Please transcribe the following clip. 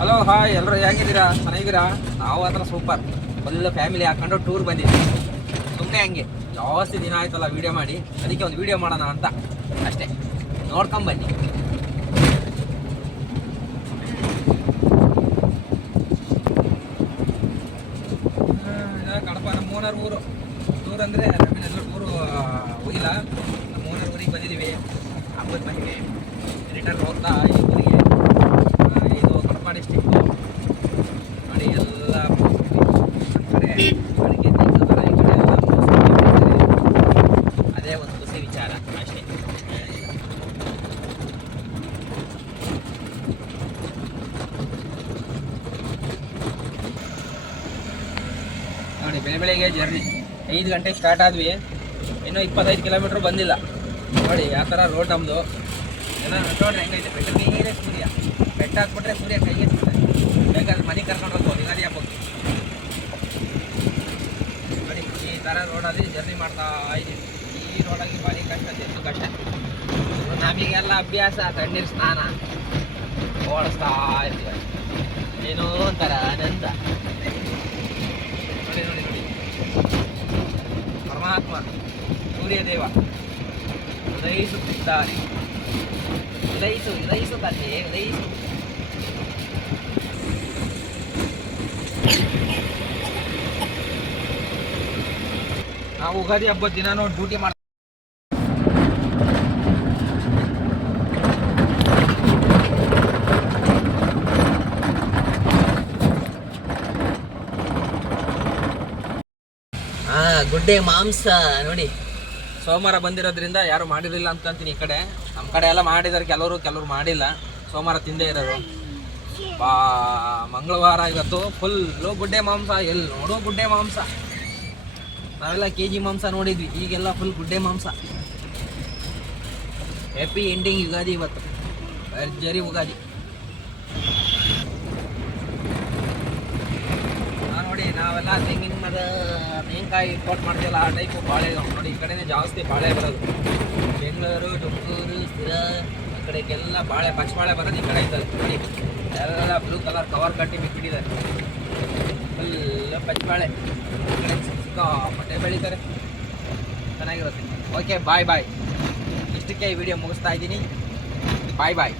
Hello hi, ಎಲ್ಲರೂ ಹೇಗಿದ್ದೀರಾ? ಚೆನ್ನಾಗಿದ್ದೀರಾ? ನಾವು ಹತ್ರ ಸೂಪರ್ ಫುಲ್ ಫ್ಯಾಮಿಲಿ ಹಾಕೊಂಡು ಟೂರ್ ಬಂದಿದ್ವಿ. ಸುಮ್ಮನೆ ಹಂಗೆ ಜಾಸ್ತಿ ದಿನ ಆಯ್ತಲ್ಲ ವೀಡಿಯೋ ಮಾಡಿ, ಅದಕ್ಕೆ ಒಂದು ವೀಡಿಯೋ ಮಾಡೋಣ ಅಂತ ಅಷ್ಟೇ. ನೋಡ್ಕೊಂಬನ್ನಿ. ಕಡಪ ನಮ್ಮ ಓನರ್ ಊರು. ಟೂರ್ ಅಂದರೆ ನಮ್ಮೆಲ್ಲ ಟೂರು ಹೋಗಿಲ್ಲ. ನಮ್ಮ ಓನರ್ ಊರಿಗೆ ಬಂದಿದ್ದೀವಿ ಹಬ್ಬದ ಮನೆಗೆ. ರಿಟರ್ನ್ ಹೋಗ್ತಾ ಈ ಊರಿಗೆ. ಇದು ಕಡಪ ಡಿಸ್ಟಿಕ್ಕು ಮಾಡಿ ಎಲ್ಲ ಕಡೆ ಅಡುಗೆ ತೆಗೆದ ಈ ಕಡೆ ಎಲ್ಲ ಅದೇ ಒಂದು ಖುಷಿ ವಿಚಾರ ಅಷ್ಟೇ. ನೋಡಿ, ಬೆಳಗ್ಗೆ ಜರ್ನಿ 5 ಗಂಟೆಗೆ ಸ್ಟಾರ್ಟ್ ಆದ್ವಿ, ಇನ್ನೂ 25 ಕಿಲೋಮೀಟ್ರ್ ಬಂದಿಲ್ಲ. ನೋಡಿ ಯಾವ ಥರ ರೋಡ್ ನಮ್ಮದು. ಎಲ್ಲ ನೋಡ್ರಿ ಹೆಂಗೈತೆ. ಬೆಟ್ಟ ಮೇಲೆ ಸೂರ್ಯ, ಬೆಟ್ಟ ಹಾಕ್ಬಿಟ್ರೆ ಸೂರ್ಯ ಕೈಗೆ ಸಿಗ್ತದೆ. ಬೇಕಾದ್ರೆ ಮನೆಗೆ ಕರ್ಕೊಂಡು ಹೋಗ್ಬೋದು ಯುಗಾದಿ ಹಬ್ಬಕ್ಕೆ. ನೋಡಿ ಈ ಥರ ರೋಡಲ್ಲಿ ಜರ್ನಿ ಮಾಡ್ತಾ ಇದ್ದೀವಿ. ಈ ರೋಡಾಗಿ ಭಾರಿ ಕಷ್ಟ, ಎಷ್ಟು ಕಷ್ಟ. ನಮಗೆಲ್ಲ ಅಭ್ಯಾಸ, ತಣ್ಣೀರು ಸ್ನಾನ ಓಡಿಸ್ತಾ ಇರ್ತೀವಿ. ಏನೋ ಒಂಥರ ಆನಂದ. ನೋಡಿ ನೋಡಿ ನೋಡಿ, ಪರಮಾತ್ಮ ಸೂರ್ಯದೇವ ಉದಯಿಸುತ್ತಿದ್ದಾರೆ. ಉದಯಿಸು ತಂದೆ, ಉದಯಿಸು. ನಾವು ಯುಗಾದಿ ಹಬ್ಬದ ದಿನ ಡ್ಯೂಟಿ ಮಾಡ್ತೀವಿ. ಗುಡ್ಡೆ ಮಾಂಸ ನೋಡಿ, ಸೋಮವಾರ ಬಂದಿರೋದ್ರಿಂದ ಯಾರು ಮಾಡಿರಲಿಲ್ಲ ಅಂತಂತೀನಿ. ಈ ಕಡೆ ನಮ್ಮ ಕಡೆ ಎಲ್ಲ ಮಾಡಿದ್ದಾರೆ, ಕೆಲವರು ಮಾಡಿಲ್ಲ. ಸೋಮವಾರ ತಿಂದೇ ಇರೋರು. ಮಂಗಳವಾರ ಇವತ್ತು ಫುಲ್ಲು ಗುಡ್ಡೆ ಮಾಂಸ. ಎಲ್ಲಿ ನೋಡೋ ಗುಡ್ಡೆ ಮಾಂಸ. ನಾವೆಲ್ಲ KG ಮಾಂಸ ನೋಡಿದ್ವಿ, ಈಗೆಲ್ಲ ಫುಲ್ ಗುಡ್ಡೆ ಮಾಂಸ. ಹ್ಯಾಪಿ ಎಂಡಿಂಗ್ ಯುಗಾದಿ ಇವತ್ತು, ಭರ್ಜರಿ ಯುಗಾದಿ. ನೋಡಿ ನಾವೆಲ್ಲ ತೆಂಗಿನಕಾಯಿ ಇಂಪೋರ್ಟ್ ಮಾಡ್ತೀವಲ್ಲ, ಆ ಟೈಪು ಬಾಳೆ ನೋಡಿ. ಈ ಕಡೆನೇ ಜಾಸ್ತಿ ಬಾಳೆ ಬರೋದು. ಬೆಂಗಳೂರು, ತುಮಕೂರು, ಸ್ಥಿರ ಆ ಕಡೆಗೆಲ್ಲ ಬಾಳೆ, ಪಚ್ಚಬಾಳೆ ಬರೋದು ಈ ಕಡೆ ಇದ್ದಾರೆ. ನೋಡಿ ಎಲ್ಲ ಬ್ಲೂ ಕಲರ್ ಕವರ್ ಕಟ್ಟಿ ಬಿಟ್ಬಿಟ್ಟಿದ್ದಾರೆ. ಫುಲ್ ಪಚ್ಚಬಾಳೆ ಈ ಕಡೆ ಸಿಕ್ಕಾಪಟ್ಟೆ ಬೆಳೀತಾರೆ, ಚೆನ್ನಾಗಿರುತ್ತೆ. ಓಕೆ, ಬಾಯ್. ಇಷ್ಟಕ್ಕೆ ಈ ವಿಡಿಯೋ ಮುಗಿಸ್ತಾ ಇದ್ದೀನಿ. ಬಾಯ್.